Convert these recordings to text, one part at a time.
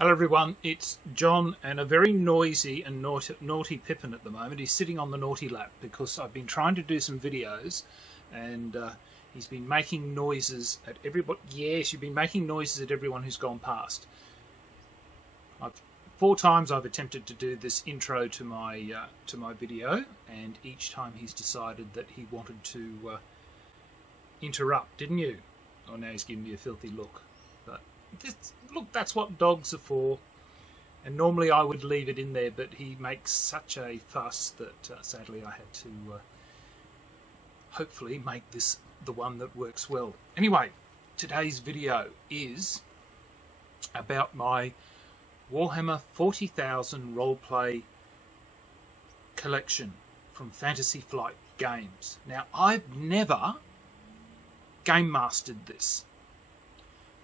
Hello everyone, it's John and a very noisy and naughty Pippin at the moment. He's sitting on the naughty lap because I've been trying to do some videos and he's been making noises at everybody. Yes, you've been making noises at everyone who's gone past. 4 times I've attempted to do this intro to my video, and each time he's decided that he wanted to interrupt, didn't you? Oh, now he's giving me a filthy look. But look, that's what dogs are for. And normally I would leave it in there, but he makes such a fuss that sadly I had to hopefully make this the one that works well. Anyway, today's video is about my Warhammer 40,000 roleplay collection from Fantasy Flight Games. Now, I've never game mastered this.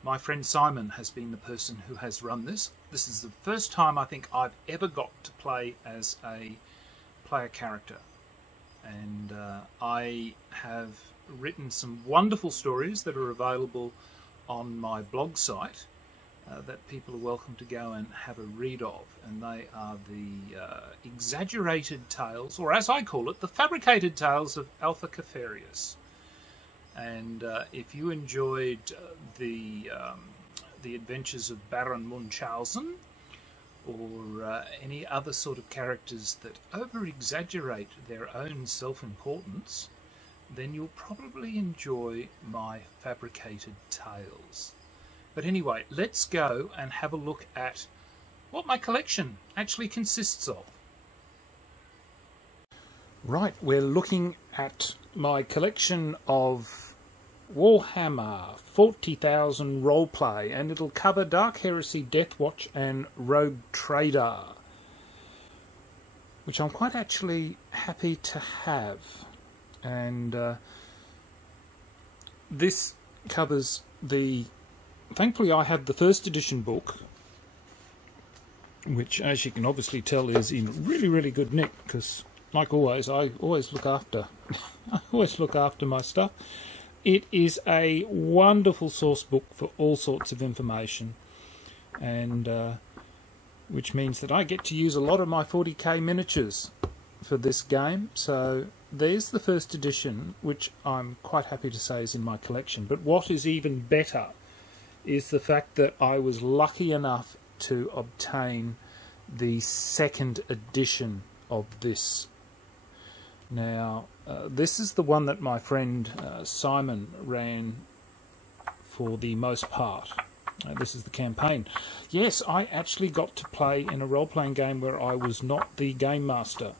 My friend Simon has been the person who has run this. This is the first time I think I've ever got to play as a player character. And I have written some wonderful stories that are available on my blog site that people are welcome to go and have a read of. And they are the exaggerated tales, or as I call it, the fabricated tales of Alpha Cafarius. And if you enjoyed the adventures of Baron Munchausen or any other sort of characters that over-exaggerate their own self-importance, then you'll probably enjoy my fabricated tales. But anyway, let's go and have a look at what my collection actually consists of. Right, we're looking at my collection of Warhammer 40,000 roleplay, and it'll cover Dark Heresy, Deathwatch and Rogue Trader, which I'm quite actually happy to have. And this covers the... Thankfully I have the first edition book, which as you can obviously tell is in really good nick, because like always, I always look after my stuff. It is a wonderful source book for all sorts of information, and which means that I get to use a lot of my 40k miniatures for this game. So there's the first edition, which I'm quite happy to say is in my collection. But what is even better is the fact that I was lucky enough to obtain the second edition of this. Now, this is the one that my friend Simon ran for the most part. This is the campaign. Yes, I actually got to play in a role-playing game where I was not the game master,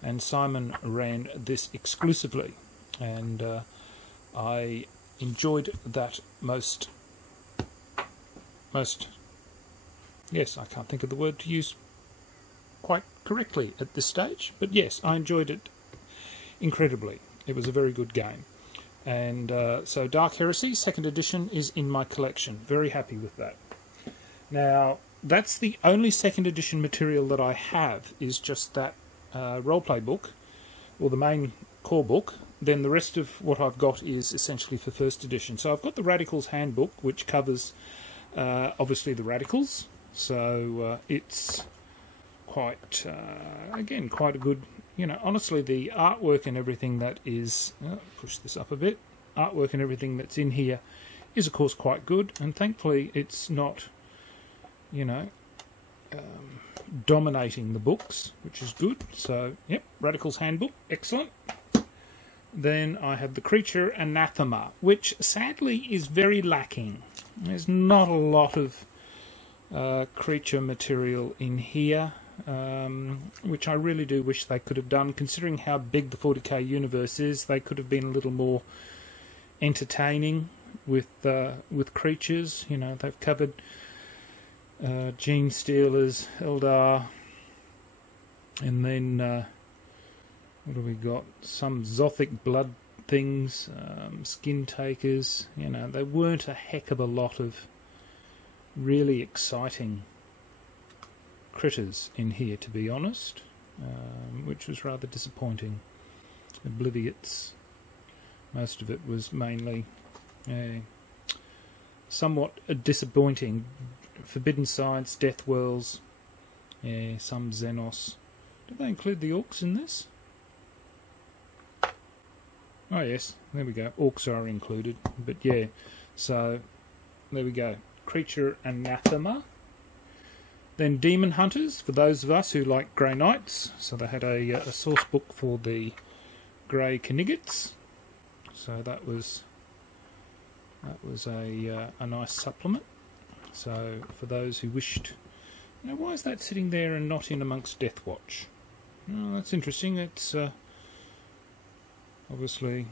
and Simon ran this exclusively, and I enjoyed that most. Yes, I can't think of the word to use quite correctly at this stage, but yes, I enjoyed it incredibly. It was a very good game. And so Dark Heresy, second edition, is in my collection. Very happy with that. Now, that's the only second edition material that I have, is just that roleplay book, or the main core book. Then the rest of what I've got is essentially for first edition. So I've got the Radicals Handbook, which covers obviously the Radicals. So it's quite, again, quite a good... You know, honestly, the artwork and everything that is... push this up a bit. Artwork and everything that's in here is, of course, quite good. And thankfully, it's not, you know, dominating the books, which is good. So, yep, Radicals Handbook, excellent. Then I have the Creature Anathema, which sadly is very lacking. There's not a lot of creature material in here. Which I really do wish they could have done, considering how big the 40k universe is. They could have been a little more entertaining with creatures. You know, they've covered Gene Stealers, Eldar, and then what do we got? Some Zothic blood things, Skin Takers. You know, they weren't a heck of a lot of really exciting critters in here, to be honest, which was rather disappointing. Obliviots, most of it was mainly somewhat disappointing Forbidden Science, Death Whirls, yeah, some Xenos. Did they include the orcs in this? Oh yes, there we go. Orcs are included, but yeah. So there we go. Creature Anathema. Then Demon Hunters, for those of us who like Grey Knights. So they had a source book for the Grey Knights. So that was a nice supplement. So for those who wished, now why is that sitting there and not in amongst Deathwatch? Oh, that's interesting. It's obviously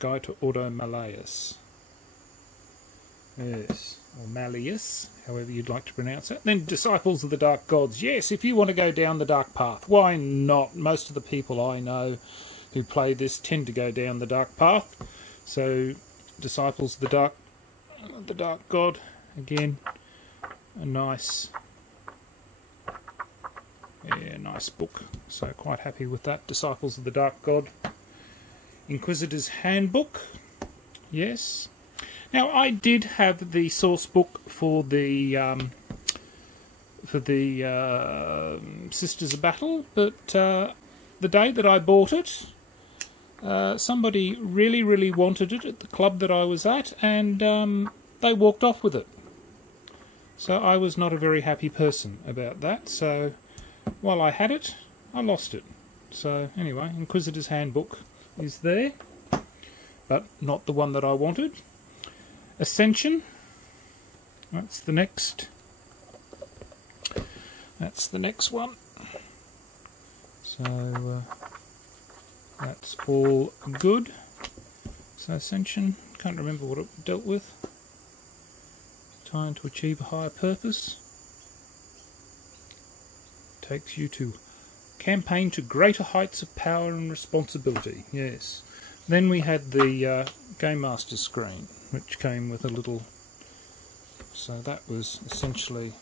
Guide to Ordo Malleus. Yes, or Malleus, however you'd like to pronounce it. Then Disciples of the Dark Gods. Yes, if you want to go down the dark path, why not? Most of the people I know who play this tend to go down the dark path. So Disciples of the Dark God, again, a nice book. So quite happy with that. Disciples of the Dark God. Inquisitors Handbook. Yes. Now I did have the source book for the Sisters of Battle, but the day that I bought it, somebody really wanted it at the club that I was at, and they walked off with it. So I was not a very happy person about that. So while I had it, I lost it. So anyway, Inquisitor's Handbook is there, but not the one that I wanted. Ascension. That's the next one. So that's all good. So Ascension, can't remember what it dealt with. Trying to achieve a higher purpose. Takes you to campaign to greater heights of power and responsibility. Yes. Then we had the Game Master screen, which came with a little. So that was essentially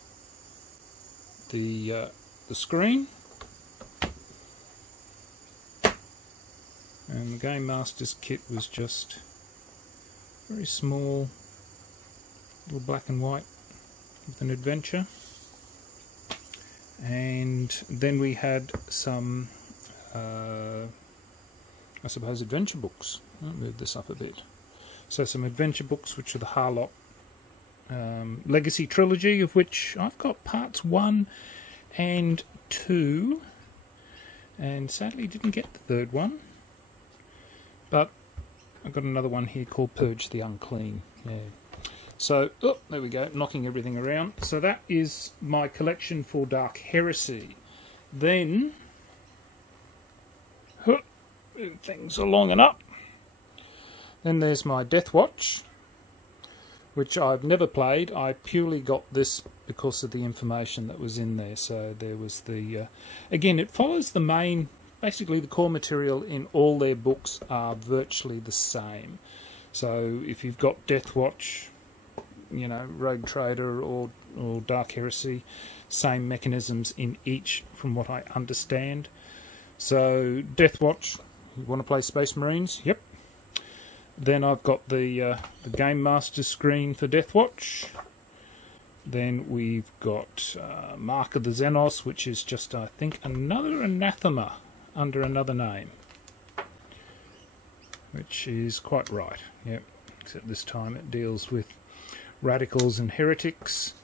the screen. And the Game Master's kit was just very small, little black and white with an adventure. And then we had some, I suppose, adventure books. I'll move this up a bit. So some adventure books, which are the Harlock Legacy Trilogy, of which I've got parts 1 and 2. And sadly didn't get the third one. But I've got another one here called Purge the Unclean. Yeah. So, oh, there we go, knocking everything around. So that is my collection for Dark Heresy. Then, things are long enough. Then there's my Deathwatch, which I've never played. I purely got this because of the information that was in there. So there was the... again, it follows the main... Basically, the core material in all their books are virtually the same. So if you've got Deathwatch, you know, Rogue Trader or Dark Heresy, same mechanisms in each from what I understand. So Deathwatch, you want to play Space Marines? Yep. Then I've got the Game Master screen for Deathwatch. Then we've got Mark of the Xenos, which is just, I think, another anathema under another name. Which is quite right, yep. Except this time it deals with radicals and heretics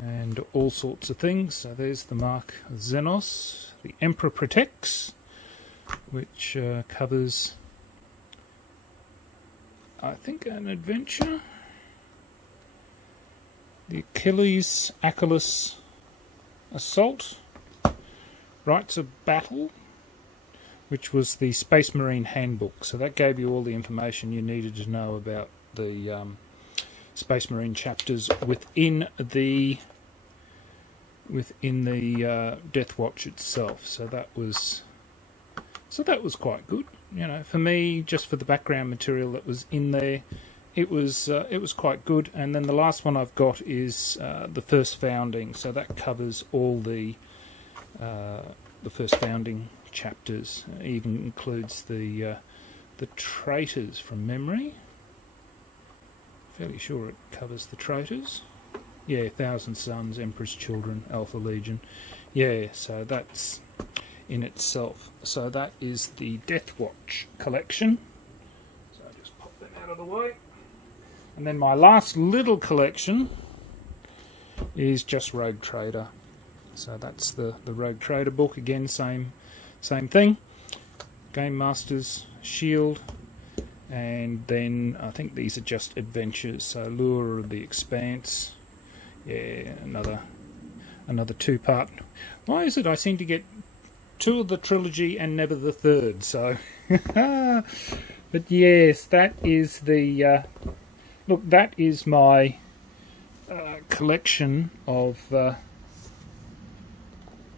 and all sorts of things. So there's the Mark of Xenos. The Emperor Protects, which covers, I think, an adventure. The Achilles Assault. Rites of Battle, which was the Space Marine Handbook. So that gave you all the information you needed to know about the Space Marine chapters within the Deathwatch itself. So that was quite good. You know, for me, just for the background material that was in there, it was quite good. And then the last one I've got is the First Founding. So that covers all the First Founding chapters. It even includes the traitors from memory. Fairly sure it covers the traitors. Yeah, Thousand Sons, Emperor's Children, Alpha Legion. Yeah, so that's in itself. So that is the Death Watch collection. So I'll just pop them out of the way. And then my last little collection is just Rogue Trader. So that's the Rogue Trader book. Again, same thing. Game Master's Shield. And then I think these are just adventures. So Lure of the Expanse. Yeah, another two-part. Why is it I seem to get two of the trilogy and never the third? So, but yes, that is the look. That is my collection of the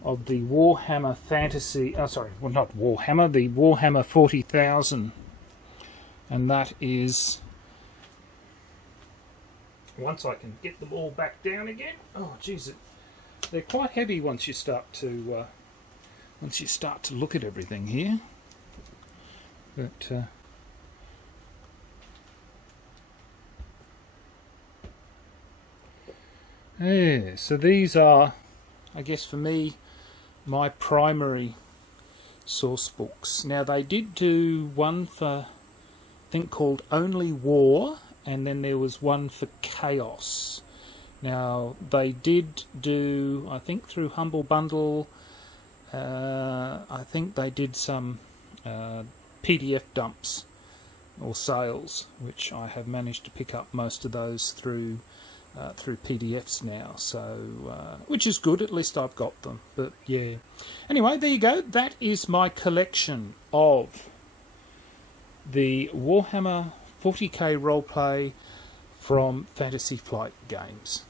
Warhammer Fantasy. Oh, sorry, well, not Warhammer. The Warhammer 40,000, and that is. Once I can get them all back down again. Oh, jeez, they're quite heavy once you start to look at everything here. But yeah, so these are, I guess, for me, my primary source books. Now they did do one for, I think, called Only War. And then there was one for Chaos. Now, they did do, I think through Humble Bundle, I think they did some PDF dumps or sales, which I have managed to pick up most of those through PDFs now. So, which is good, at least I've got them. But yeah. Anyway, there you go. That is my collection of the Warhammer 40k roleplay from Fantasy Flight Games.